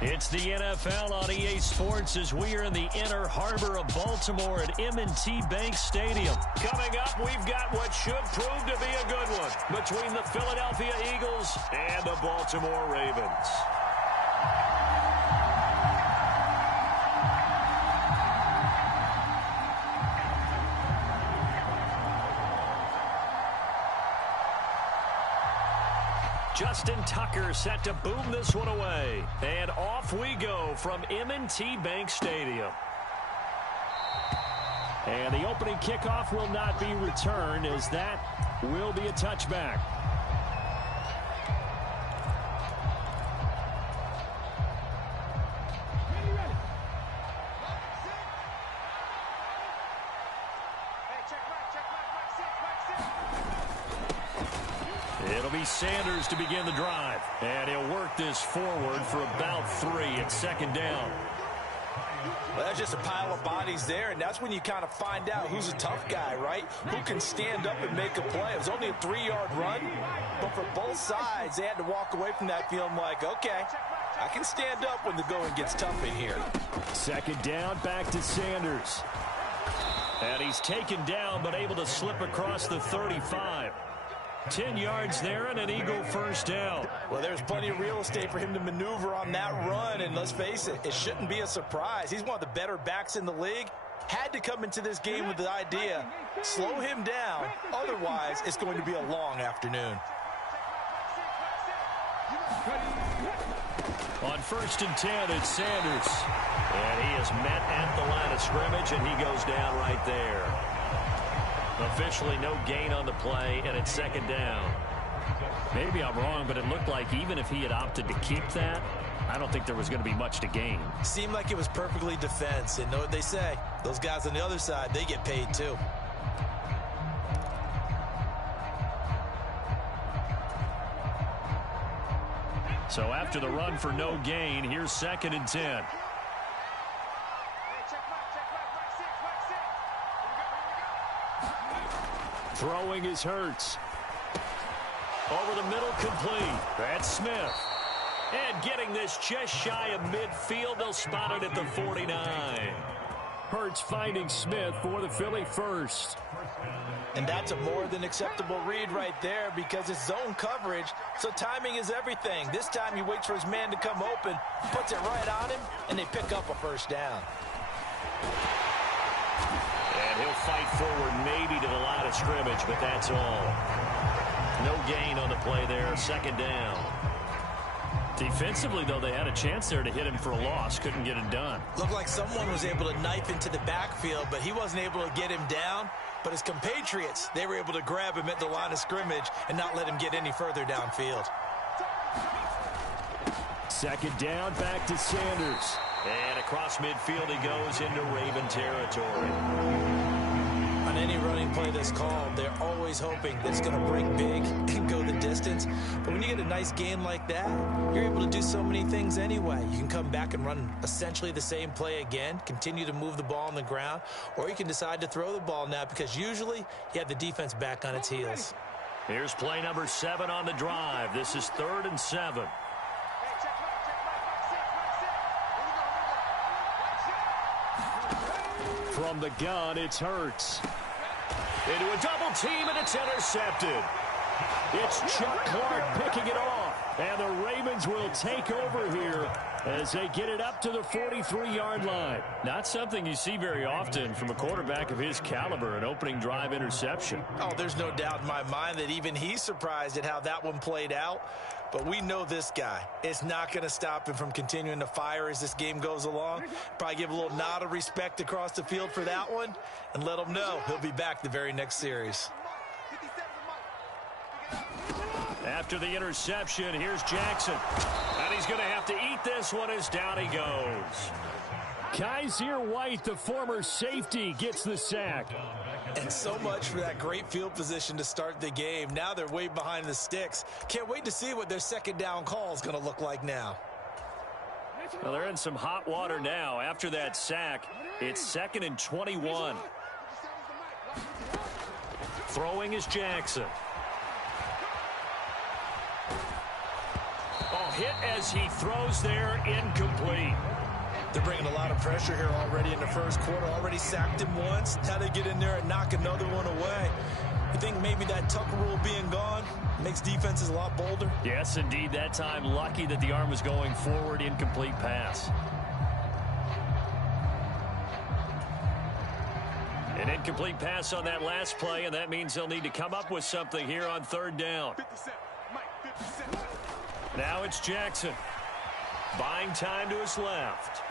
It's the NFL on EA Sports as we are in the inner harbor of Baltimore at M&T Bank Stadium. Coming up, we've got what should prove to be a good one between the Philadelphia Eagles and the Baltimore Ravens. Justin Tucker set to boom this one away. And off we go from M&T Bank Stadium. And the opening kickoff will not be returned as that will be a touchback. It'll be Sanders to begin the drive. And he'll work this forward for about 3 at second down. Well, that's just a pile of bodies there, and that's when you kind of find out who's a tough guy, right? Who can stand up and make a play. It was only a 3-yard run, but for both sides, they had to walk away from that feeling like, okay, I can stand up when the going gets tough in here. Second down, back to Sanders. And he's taken down, but able to slip across the 35. 10 yards there and an Eagle first down. Well, there's plenty of real estate for him to maneuver on that run, and let's face it, it shouldn't be a surprise. He's one of the better backs in the league. Had to come into this game with the idea, slow him down, otherwise it's going to be a long afternoon. On 1st and 10, it's Sanders. And he is met at the line of scrimmage, and he goes down right there. Officially no gain on the play, and it's second down. Maybe I'm wrong, but it looked like even if he had opted to keep that, I don't think there was going to be much to gain. Seemed like it was perfectly defense, and know what they say. Those guys on the other side, they get paid too. So after the run for no gain, here's 2nd and 10. Throwing is Hurts. Over the middle, complete. That's Smith. And getting this just shy of midfield, they'll spot it at the 49. Hurts finding Smith for the Philly first. And that's a more than acceptable read right there because it's zone coverage, so timing is everything. This time he waits for his man to come open, puts it right on him, and they pick up a first down. And he'll fight forward maybe to the line of scrimmage, but that's all. No gain on the play there, second down. Defensively, though, they had a chance there to hit him for a loss. Couldn't get it done. Looked like someone was able to knife into the backfield, but he wasn't able to get him down. But his compatriots, they were able to grab him at the line of scrimmage and not let him get any further downfield. Second down, back to Sanders. And across midfield he goes into Raven territory. On any running play that's called, they're always hoping that it's going to break big and go the distance. But when you get a nice gain like that, you're able to do so many things anyway. You can come back and run essentially the same play again, continue to move the ball on the ground, or you can decide to throw the ball now because usually you have the defense back on its heels. Here's play number 7 on the drive. This is 3rd and 7. From the gun, it's Hurts. Into a double team, and it's intercepted. It's Chuck Clark picking it off. And the Ravens will take over here as they get it up to the 43-yard line. Not something you see very often from a quarterback of his caliber, an opening drive interception. Oh, there's no doubt in my mind that even he's surprised at how that one played out. But we know this guy. It's not going to stop him from continuing to fire as this game goes along. Probably give a little nod of respect across the field for that one and let him know he'll be back the very next series. After the interception, here's Jackson. And he's going to have to eat this one as down he goes. Kaiser White, the former safety, gets the sack. And so much for that great field position to start the game. Now they're way behind the sticks. Can't wait to see what their second down call is going to look like now. Well, they're in some hot water now. After that sack, it's 2nd and 21. Throwing is Jackson. Oh, hit as he throws there, incomplete. They're bringing a lot of pressure here already in the first quarter. Already sacked him once. Now they get in there and knock another one away. You think maybe that Tucker rule being gone makes defenses a lot bolder? Yes, indeed. That time, lucky that the arm was going forward. Incomplete pass. An incomplete pass on that last play, and that means they'll need to come up with something here on third down. 57. Mike, 57. Now it's Jackson. Buying time to his left.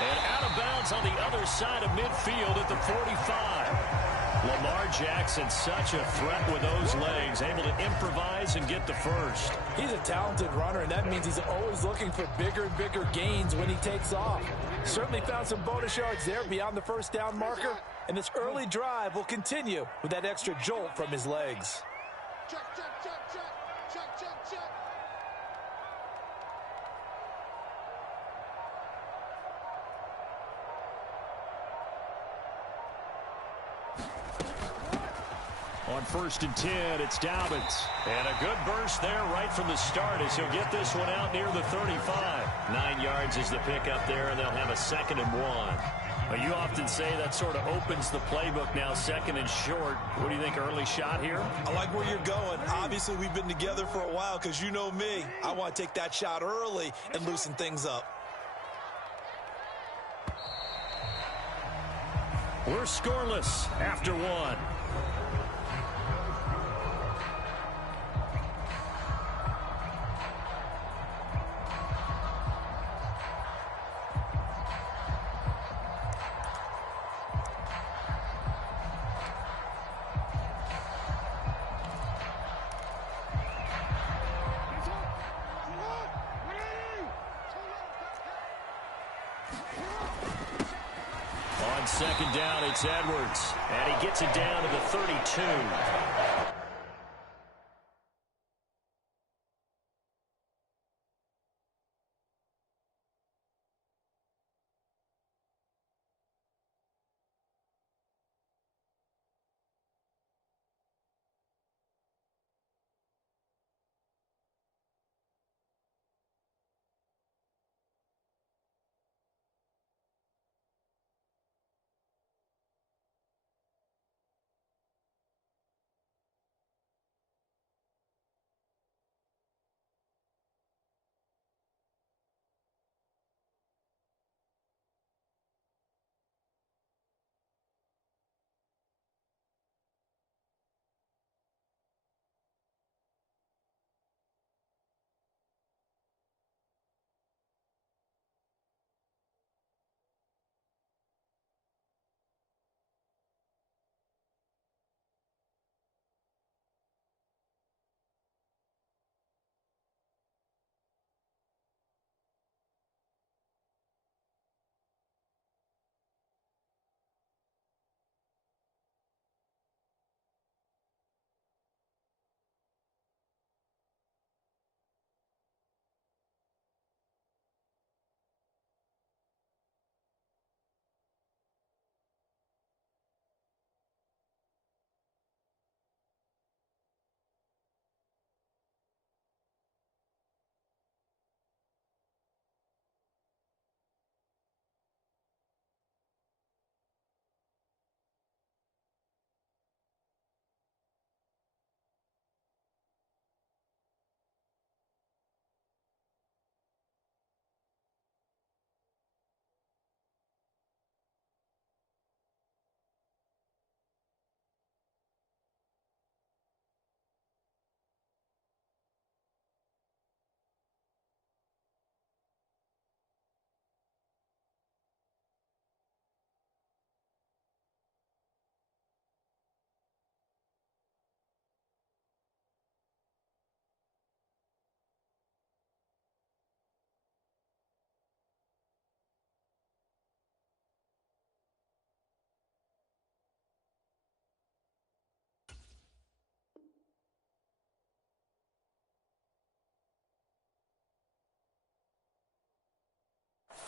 And out of bounds on the other side of midfield at the 45. Lamar Jackson, such a threat with those legs, able to improvise and get the first. He's a talented runner, and that means he's always looking for bigger and bigger gains when he takes off. Certainly found some bonus yards there beyond the first down marker, and this early drive will continue with that extra jolt from his legs. Check, check, check, check. Check, check, check. On 1st and 10, it's Dobbins. And a good burst there right from the start as he'll get this one out near the 35. 9 yards is the pickup there, and they'll have a 2nd and 1. You often say that sort of opens the playbook now, 2nd and short. What do you think, early shot here? I like where you're going. Obviously, we've been together for a while because you know me. I want to take that shot early and loosen things up. We're scoreless after 1. On 2nd down, it's Edwards, and he gets it down to the 32.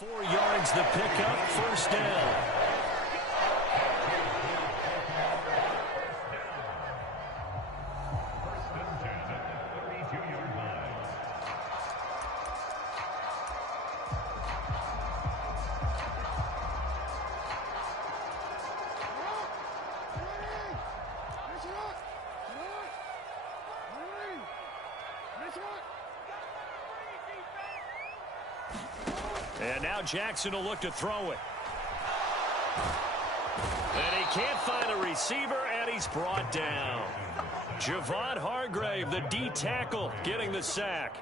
.4 yards the pickup, 1st down. And now Jackson will look to throw it. And he can't find a receiver, and he's brought down. Javon Hargrave, the D tackle, getting the sack.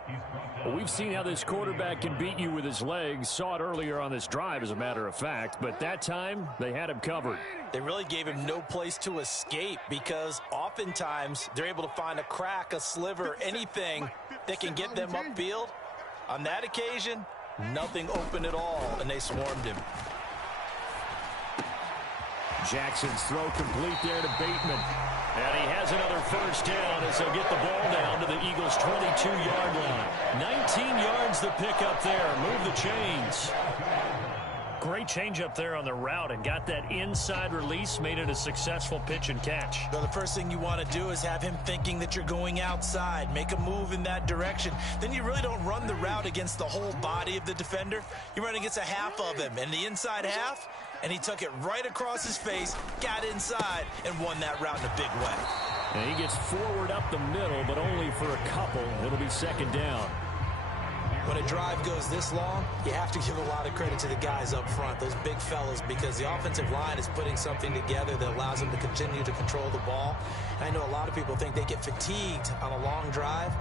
Well, we've seen how this quarterback can beat you with his legs. Saw it earlier on this drive, as a matter of fact. But that time, they had him covered. They really gave him no place to escape because oftentimes they're able to find a crack, a sliver, anything that can get them upfield. On that occasion, nothing open at all, and they swarmed him. Jackson's throw complete there to Bateman. And he has another first down as they'll get the ball down to the Eagles' 22-yard line. 19 yards the pick up there. Move the chains. Great change up there on the route and got that inside release, made it a successful pitch and catch. Well, the first thing you want to do is have him thinking that you're going outside, make a move in that direction. Then you really don't run the route against the whole body of the defender. You run against a half of him, and the inside half, and he took it right across his face, got inside, and won that route in a big way. And he gets forward up the middle, but only for a couple. It'll be second down. When a drive goes this long, you have to give a lot of credit to the guys up front, those big fellas, because the offensive line is putting something together that allows them to continue to control the ball. And I know a lot of people think they get fatigued on a long drive.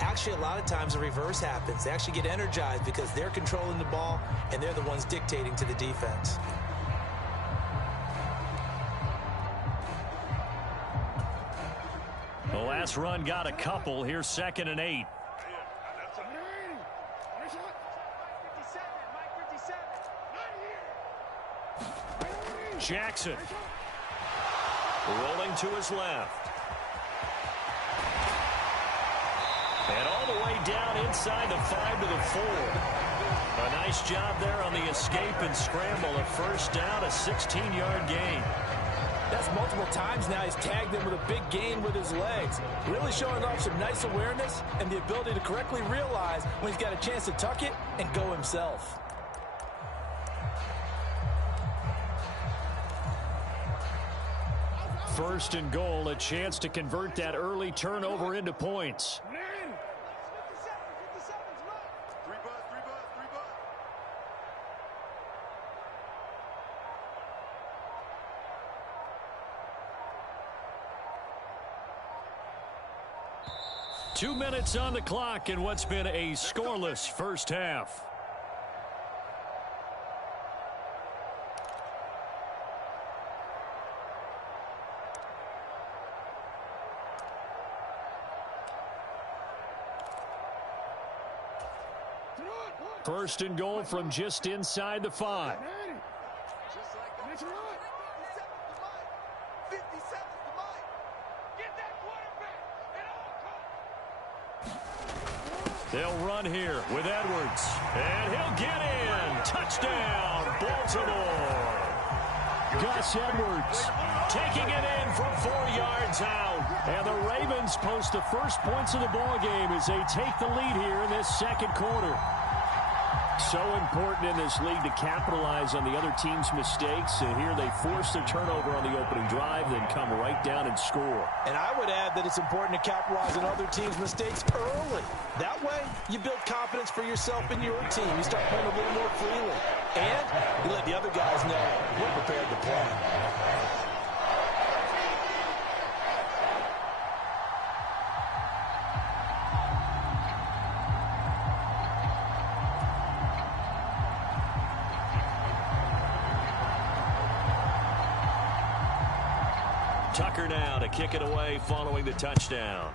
Actually, a lot of times the reverse happens. They actually get energized because they're controlling the ball, and they're the ones dictating to the defense. The last run got a couple. Here's 2nd and 8. Jackson rolling to his left. And all the way down inside the 5 to the 4. A nice job there on the escape and scramble. A first down, a 16-yard gain. That's multiple times now he's tagged them with a big gain with his legs. Really showing off some nice awareness and the ability to correctly realize when he's got a chance to tuck it and go himself. First and goal, a chance to convert that early turnover into points. 2 minutes on the clock in what's been a scoreless first half. First and goal from just inside the 5. They'll run here with Edwards. And he'll get in. Touchdown, Baltimore. Gus Edwards taking it in from 4 yards out. And the Ravens post the first points of the ballgame as they take the lead here in this second quarter. So important in this league to capitalize on the other team's mistakes. And here they force the turnover on the opening drive, then come right down and score. And I would add that it's important to capitalize on other teams' mistakes early. That way, you build confidence for yourself and your team. You start playing a little more freely. And you let the other guys know we're prepared to play. Tucker now to kick it away following the touchdown.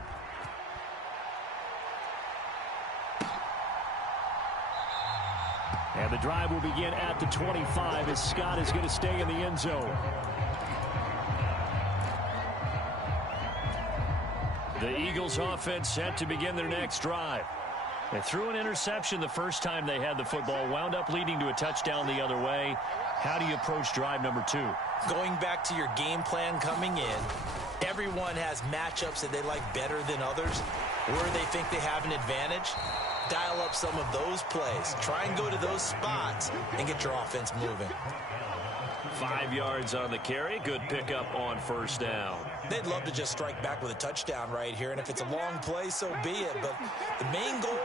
And the drive will begin at the 25 as Scott is going to stay in the end zone. The Eagles offense set to begin their next drive. They threw an interception the first time they had the football, wound up leading to a touchdown the other way. How do you approach drive number 2? Going back to your game plan coming in, everyone has matchups that they like better than others, where they think they have an advantage. Dial up some of those plays. Try and go to those spots and get your offense moving. 5 yards on the carry. Good pickup on first down. They'd love to just strike back with a touchdown right here, and if it's a long play, so be it. But the main goal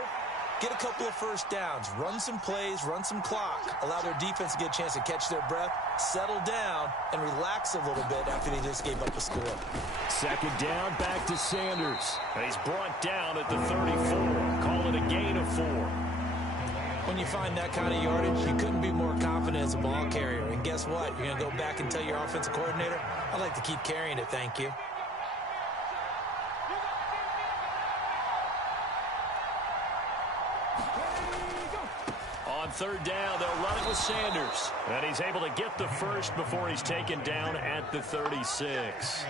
Get a couple of first downs, run some plays, run some clock, allow their defense to get a chance to catch their breath, settle down, and relax a little bit after they just gave up a score. Second down, back to Sanders. And he's brought down at the 34. Call it a gain of 4. When you find that kind of yardage, you couldn't be more confident as a ball carrier. And guess what? You're going to go back and tell your offensive coordinator, I'd like to keep carrying it, thank you. On third down, they'll run it with Sanders. And he's able to get the first before he's taken down at the 36.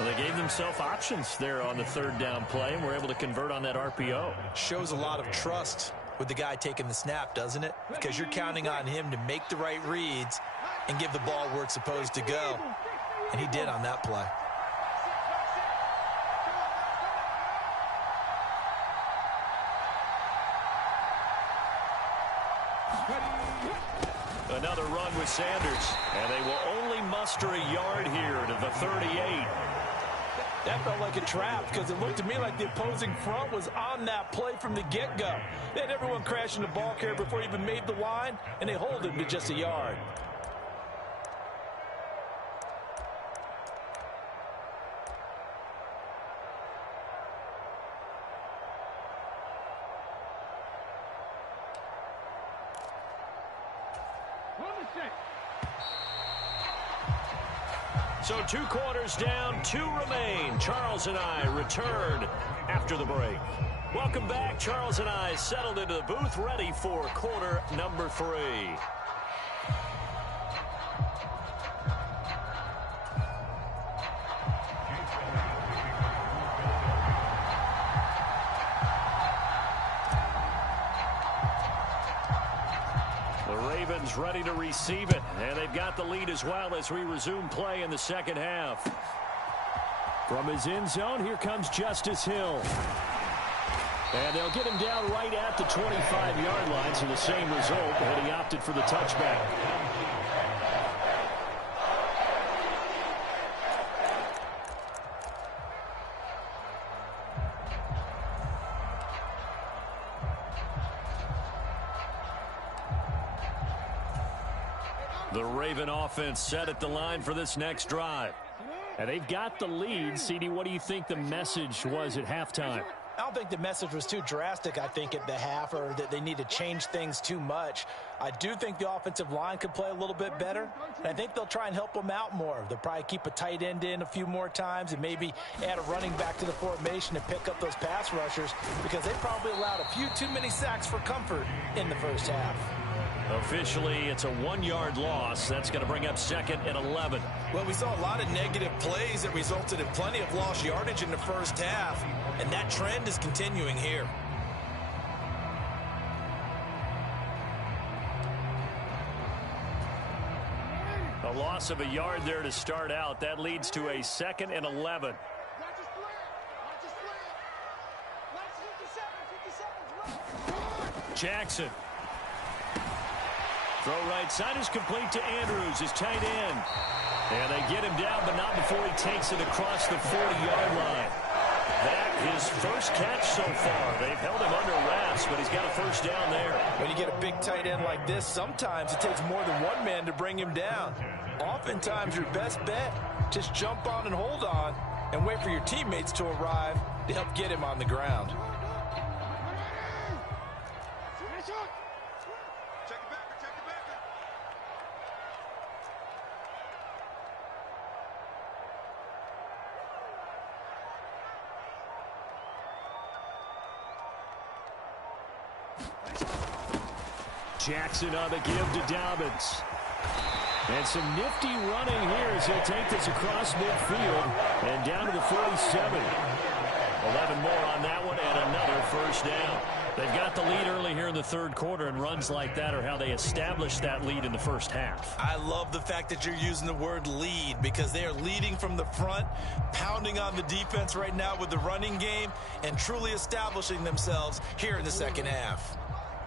Well, they gave themselves options there on the third down play and were able to convert on that RPO. Shows a lot of trust with the guy taking the snap, doesn't it? Because you're counting on him to make the right reads and give the ball where it's supposed to go. And he did on that play. Another run with Sanders, and they will only muster a yard here to the 38. That felt like a trap because it looked to me like the opposing front was on that play from the get-go. They had everyone crashing the ball carrier before he even made the line, and they hold him to just a yard. So 2 quarters down, 2 remain. Charles and I return after the break. Welcome back. Charles and I settled into the booth, ready for quarter number 3. Ready to receive it, and they've got the lead as well as we resume play in the second half. From his end zone, here comes Justice Hill. And they'll get him down right at the 25-yard line, so the same result, but he opted for the touchback. The Raven offense set at the line for this next drive. And they've got the lead. CD, what do you think the message was at halftime? I don't think the message was too drastic, I think, at the half, or that they need to change things too much. I do think the offensive line could play a little bit better, and I think they'll try and help them out more. They'll probably keep a tight end in a few more times and maybe add a running back to the formation to pick up those pass rushers because they probably allowed a few too many sacks for comfort in the first half. Officially, it's a 1-yard loss. That's going to bring up second and 11. Well, we saw a lot of negative plays that resulted in plenty of lost yardage in the first half, and that trend is continuing here. A loss of a yard there to start out. That leads to a second and 11. Jackson. Throw right side is complete to Andrews, his tight end. And they get him down, but not before he takes it across the 40-yard line. That his first catch so far. They've held him under wraps, but he's got a first down there. When you get a big tight end like this, sometimes it takes more than one man to bring him down. Oftentimes, your best bet, just jump on and hold on and wait for your teammates to arrive to help get him on the ground. Jackson on the give to Dobbins. And some nifty running here as he'll take this across midfield and down to the 47. 11 more on that one and another first down. They've got the lead early here in the third quarter, and runs like that are how they established that lead in the first half. I love the fact that you're using the word lead because they are leading from the front, pounding on the defense right now with the running game, and truly establishing themselves here in the second half.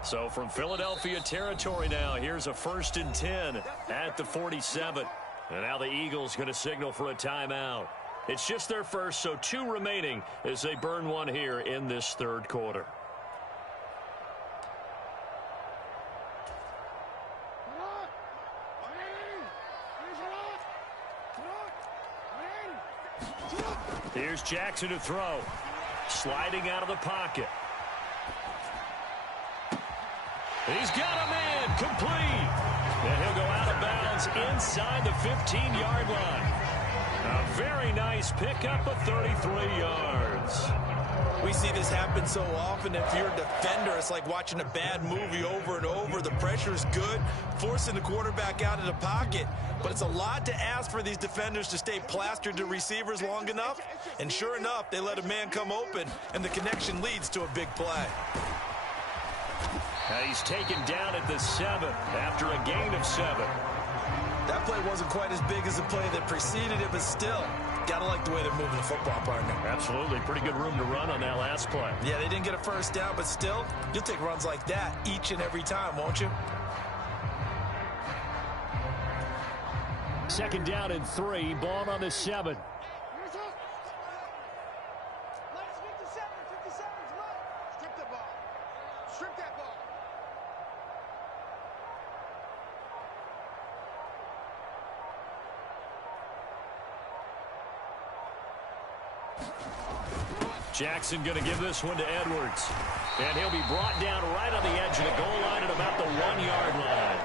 So from Philadelphia territory now, here's a 1st and 10 at the 47. And now the Eagles going to signal for a timeout. It's just their first, so 2 remaining as they burn one here in this third quarter. Here's Jackson to throw. Sliding out of the pocket. He's got a man complete. And he'll go out of bounds inside the 15-yard line. A very nice pickup of 33 yards. We see this happen so often. If you're a defender, it's like watching a bad movie over and over. The pressure's good, forcing the quarterback out of the pocket. But it's a lot to ask for these defenders to stay plastered to receivers long enough. And sure enough, they let a man come open, and the connection leads to a big play. He's taken down at the 7 after a gain of 7. That play wasn't quite as big as the play that preceded it, but still, gotta like the way they're moving the football, partner. Absolutely. Pretty good room to run on that last play. Yeah, they didn't get a first down, but still, you'll take runs like that each and every time, won't you? Second down and 3. Ball on the 7. Strip the ball. Strip that ball. Jackson going to give this one to Edwards. And he'll be brought down right on the edge of the goal line at about the 1-yard line.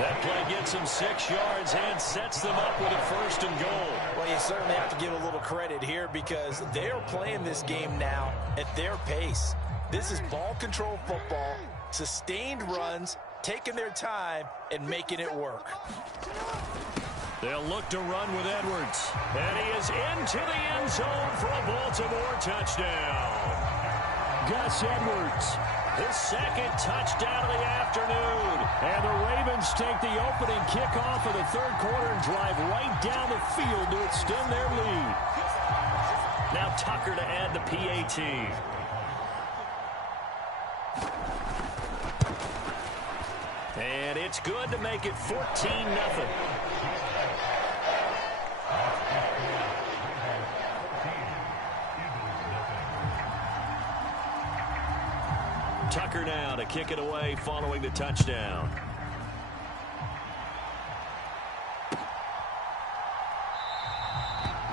That play gets him 6 yards and sets them up with a 1st and goal. Well, you certainly have to give a little credit here because they are playing this game now at their pace. This is ball control football, sustained runs, taking their time, and making it work. They'll look to run with Edwards. And he is into the end zone for a Baltimore touchdown. Gus Edwards, his 2nd touchdown of the afternoon. And the Ravens take the opening kickoff of the 3rd quarter and drive right down the field to extend their lead. Now Tucker to add the PAT. And it's good to make it 14-0. Tucker now to kick it away following the touchdown.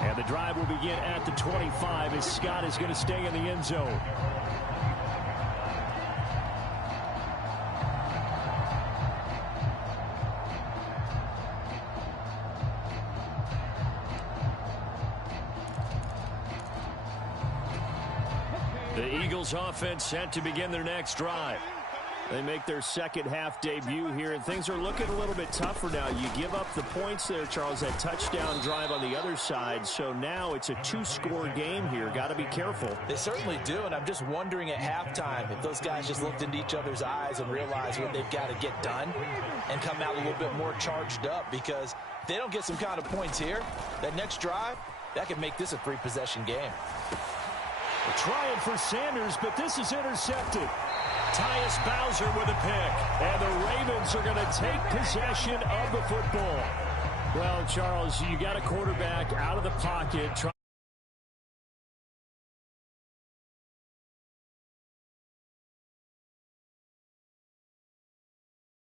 And the drive will begin at the 25 as Scott is going to stay in the end zone. The Eagles offense set to begin their next drive. They make their second half debut here, and things are looking a little bit tougher now. You give up the points there, Charles, that touchdown drive on the other side. So now it's a 2-score game here. Got to be careful. They certainly do, and I'm just wondering at halftime if those guys just looked into each other's eyes and realized what they've got to get done and come out a little bit more charged up, because if they don't get some kind of points here, that next drive, that could make this a 3-possession game. Trying for Sanders, but this is intercepted. Tyus Bowser with a pick, and the Ravens are going to take possession of the football. Well, Charles, you got a quarterback out of the pocket.